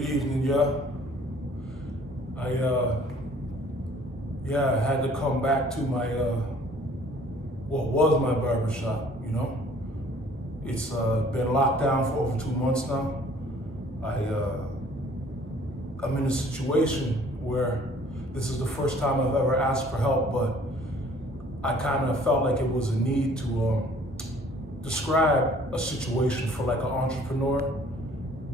Good evening, yeah. I had to come back to my what was my barbershop, you know. It's been locked down for over 2 months now. I'm in a situation where this is the first time I've ever asked for help, but I kind of felt like it was a need to describe a situation for like an entrepreneur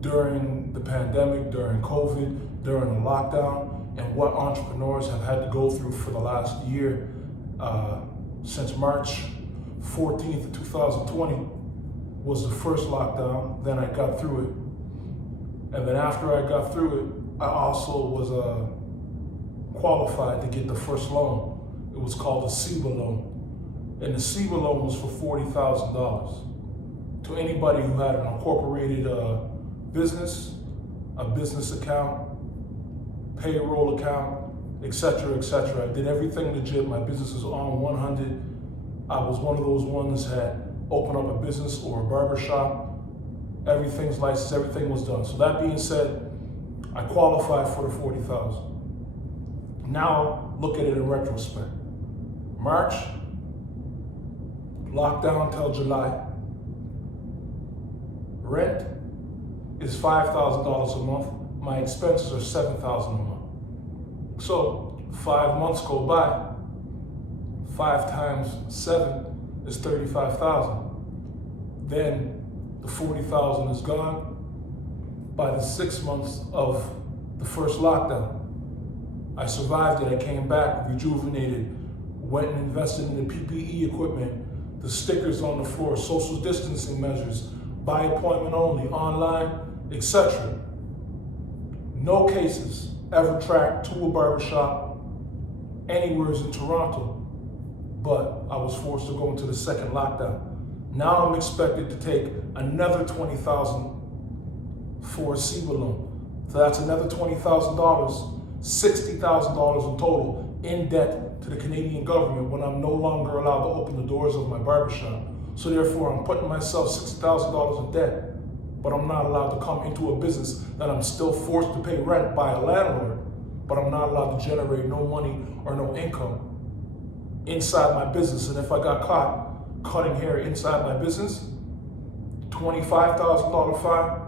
during the pandemic, during COVID, during the lockdown, and what entrepreneurs have had to go through for the last year. Since March 14th of 2020 was the first lockdown, then I got through it. And then after I got through it, I also was qualified to get the first loan. It was called a CEBA loan. And the CEBA loan was for $40,000 to anybody who had an incorporated business, a business account, payroll account, etc., etc. I did everything legit. My business is on 100. I was one of those ones that opened up a business or a barbershop. Everything's licensed, everything was done. So that being said, I qualified for the $40,000. Now look at it in retrospect. March, lockdown till July. Rent is $5,000 a month. My expenses are $7,000 a month. So 5 months go by. 5 times 7 is $35,000. Then the $40,000 is gone by the 6 months of the first lockdown. I survived it. I came back rejuvenated, went and invested in the PPE equipment, the stickers on the floor, social distancing measures, by appointment only, online, etc. No cases ever tracked to a barbershop anywhere in Toronto, but I was forced to go into the second lockdown. Now I'm expected to take another $20,000 for a CEBA loan. So that's another $20,000, $60,000 in total in debt to the Canadian government when I'm no longer allowed to open the doors of my barbershop. So therefore I'm putting myself $60,000 in debt, but I'm not allowed to come into a business that I'm still forced to pay rent by a landlord, but I'm not allowed to generate no money or no income inside my business. And if I got caught cutting hair inside my business, $25,000 fine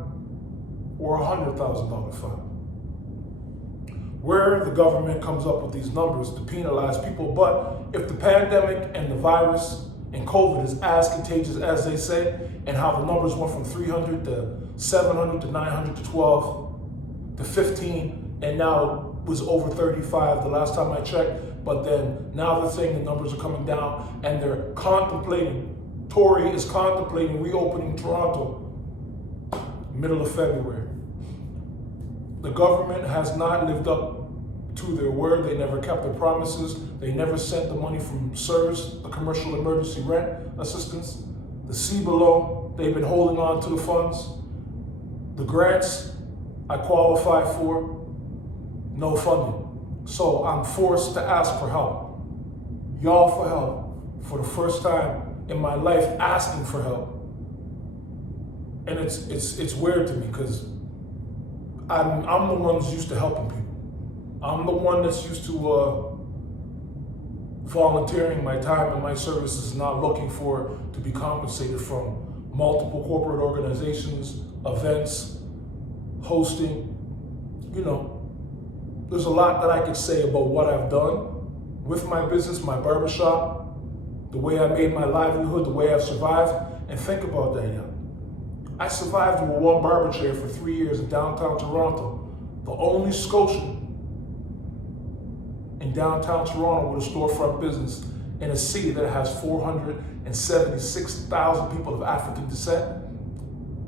or $100,000 fine. Where the government comes up with these numbers to penalize people, but if the pandemic and the virus and COVID is as contagious as they say, and how the numbers went from 300 to 700 to 900 to 12 to 15, and now it was over 35 the last time I checked, but then now they're saying the numbers are coming down and they're contemplating, Tory is contemplating reopening Toronto middle of February. The government has not lived up to their word. They never kept their promises. They never sent the money from CERS, the commercial emergency rent assistance, the CEBA loan. They've been holding on to the funds. The grants I qualify for, no funding. So I'm forced to ask for help. Y'all for help for the first time in my life, asking for help. And it's weird to me because I'm the one that's used to helping people. I'm the one that's used to volunteering my time and my services, not looking to be compensated from multiple corporate organizations, events, hosting. You know, there's a lot that I could say about what I've done with my business, my barbershop, the way I made my livelihood, the way I've survived. And think about that, yeah. I survived with one barber chair for 3 years in downtown Toronto, the only Scotian in downtown Toronto with a storefront business in a city that has 476,000 people of African descent,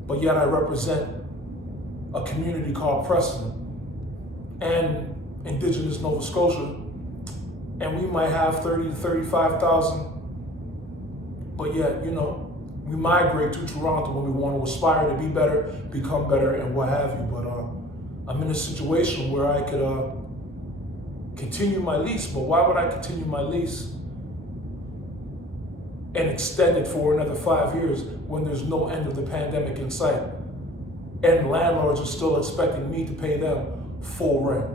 but yet I represent a community called Preston and Indigenous Nova Scotia, and we might have 30 to 35,000, but yet, you know, we migrate to Toronto when we want to aspire to be better, become better, and what have you. But I'm in a situation where I could continue my lease, but why would I continue my lease and extend it for another 5 years when there's no end of the pandemic in sight? and landlords are still expecting me to pay them full rent.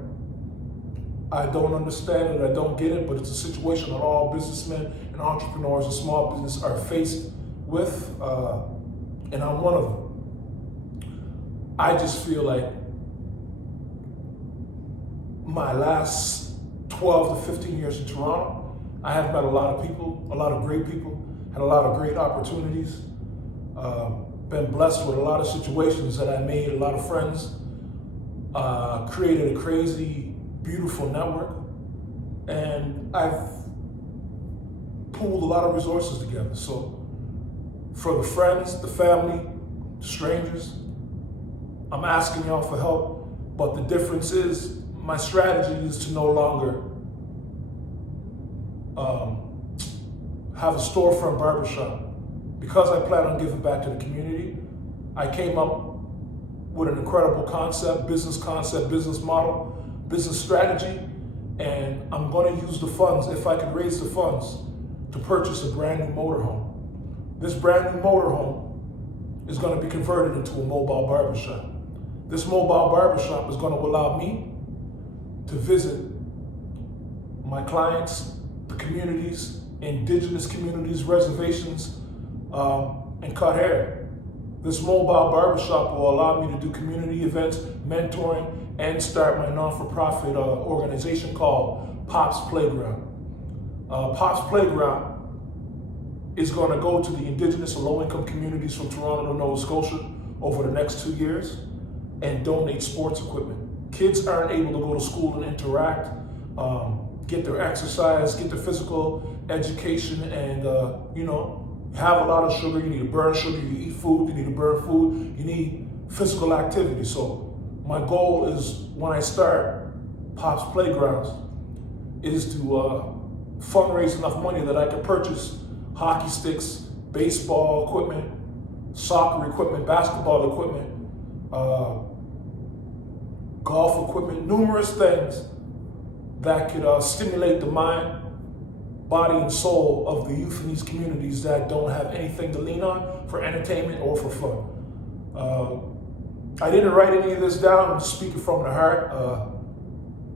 I don't understand it, I don't get it, but it's a situation that all businessmen and entrepreneurs and small business are faced with, and I'm one of them. I just feel like my last 12 to 15 years in Toronto, I have met a lot of people, a lot of great people, had a lot of great opportunities, been blessed with a lot of situations that I made, a lot of friends, created a crazy, beautiful network, and I've pooled a lot of resources together. So for the friends, the family, strangers, I'm asking y'all for help, but the difference is my strategy is to no longer have a storefront barbershop. Because I plan on giving back to the community, I came up with an incredible concept, business model, business strategy, and I'm going to use the funds, if I can raise the funds, to purchase a brand new motorhome. This brand new motorhome is going to be converted into a mobile barbershop. This mobile barbershop is going to allow me to visit my clients, the communities, indigenous communities, reservations, and cut hair. This mobile barbershop will allow me to do community events, mentoring, and start my non-for-profit organization called Popz Playground. Popz Playground is going to go to the indigenous and low-income communities from Toronto to Nova Scotia over the next 2 years and donate sports equipment. Kids aren't able to go to school and interact, get their exercise, get their physical education, and have a lot of sugar. You need to burn sugar. You eat food. You need to burn food. You need physical activity. So my goal is, when I start Popz Playgrounds, is to fundraise enough money that I can purchase hockey sticks, baseball equipment, soccer equipment, basketball equipment, golf equipment, numerous things that could stimulate the mind, body, and soul of the youth in these communities that don't have anything to lean on for entertainment or for fun. I didn't write any of this down, I'm speaking from the heart.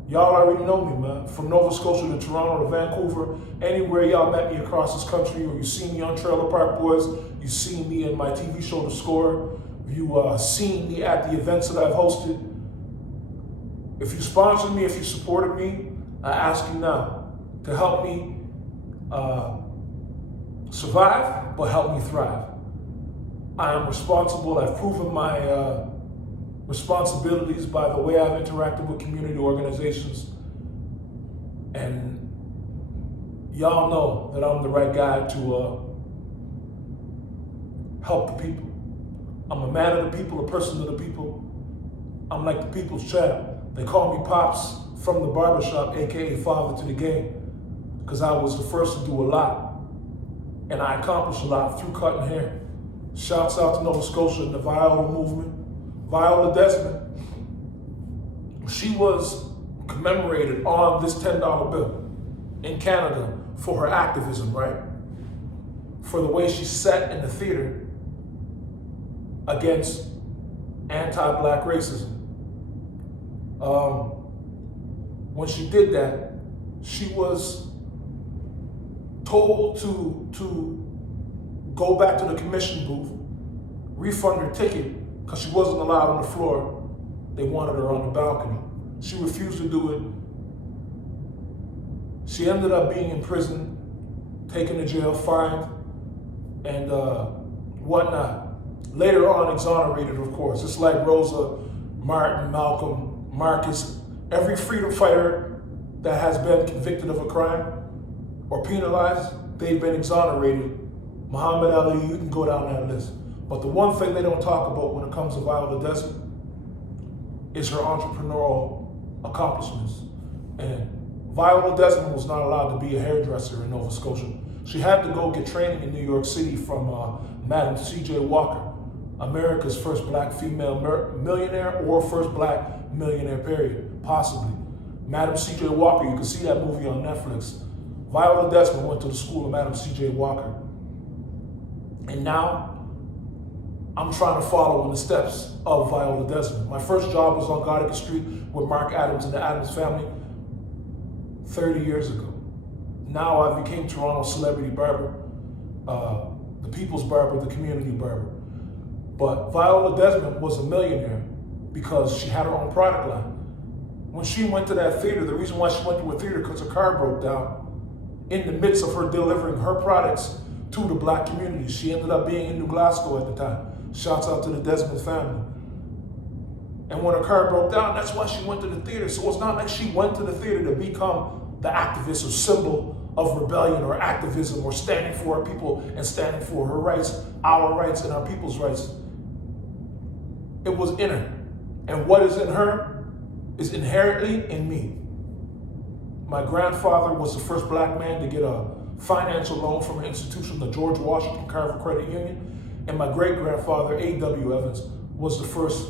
Y'all already know me, man. From Nova Scotia to Toronto to Vancouver, anywhere y'all met me across this country, or you see me on Trailer Park Boys, you see me in my TV show, The Score, you seen me at the events that I've hosted. If you sponsored me, if you supported me, I ask you now to help me survive, but help me thrive. I am responsible. I've proven my responsibilities by the way I've interacted with community organizations. And y'all know that I'm the right guy to help the people. I'm a man of the people, a person of the people. I'm like the people's champ. They call me Popz from the barbershop, AKA father to the game, because I was the first to do a lot. And I accomplished a lot through cutting hair. Shouts out to Nova Scotia and the Viola movement. Viola Desmond, she was commemorated on this $10 bill in Canada for her activism, right? For the way she sat in the theater against anti-Black racism. When she did that, she was told to go back to the commission booth, refund her ticket, because she wasn't allowed on the floor. They wanted her on the balcony. She refused to do it. She ended up being in prison, taken to jail, fined, and whatnot. Later on, exonerated, of course. It's like Rosa, Martin, Malcolm, Marcus. Every freedom fighter that has been convicted of a crime or penalized, they've been exonerated. Muhammad Ali, you can go down that list. But the one thing they don't talk about when it comes to Viola Desmond is her entrepreneurial accomplishments. And Viola Desmond was not allowed to be a hairdresser in Nova Scotia. She had to go get training in New York City from Madam C.J. Walker, America's first Black female millionaire, or first Black millionaire, period, possibly. Madam C.J. Walker, you can see that movie on Netflix. Viola Desmond went to the school of Madam C.J. Walker. And now, I'm trying to follow in the steps of Viola Desmond. My first job was on Garnica Street with Mark Adams and the Adams family 30 years ago. Now I became Toronto's celebrity barber, the people's barber, the community barber. But Viola Desmond was a millionaire because she had her own product line. When she went to that theater, the reason why she went to a theater because her car broke down in the midst of her delivering her products to the black community. She ended up being in New Glasgow at the time. Shouts out to the Desmond family. And when her car broke down, that's why she went to the theater. So it's not like she went to the theater to become the activist or symbol of rebellion or activism or standing for our people and standing for her rights, our rights, and our people's rights. It was in her. And what is in her is inherently in me. My grandfather was the first black man to get a financial loan from an institution, the George Washington Carver Credit Union. And my great-grandfather, A.W. Evans, was the first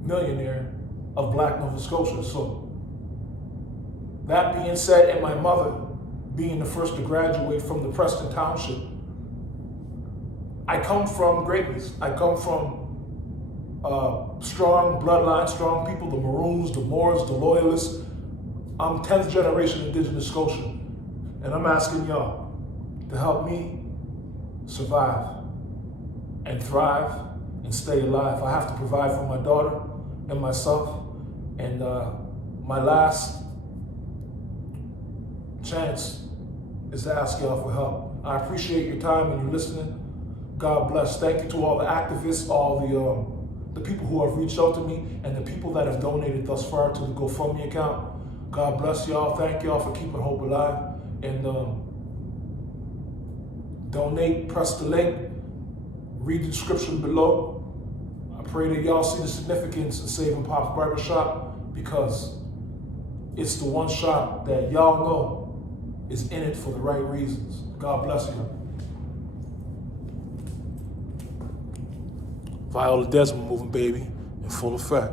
millionaire of black Nova Scotia. So that being said, and my mother being the first to graduate from the Preston Township, I come from greatness. I come from strong bloodline, strong people, the Maroons, the Moors, the Loyalists. I'm 10th generation Indigenous Scotian, and I'm asking y'all to help me survive and thrive and stay alive. I have to provide for my daughter and myself, and my last chance is to ask y'all for help. I appreciate your time and your listening. God bless. Thank you to all the activists, all the people who have reached out to me, and the people that have donated thus far to the GoFundMe account. God bless y'all. Thank y'all for keeping hope alive. And donate, press the link, read the description below. I pray that y'all see the significance in saving Popz Barbershop, because it's the one shop that y'all know is in it for the right reasons. God bless you. Viola Desmond moving, baby, in full effect.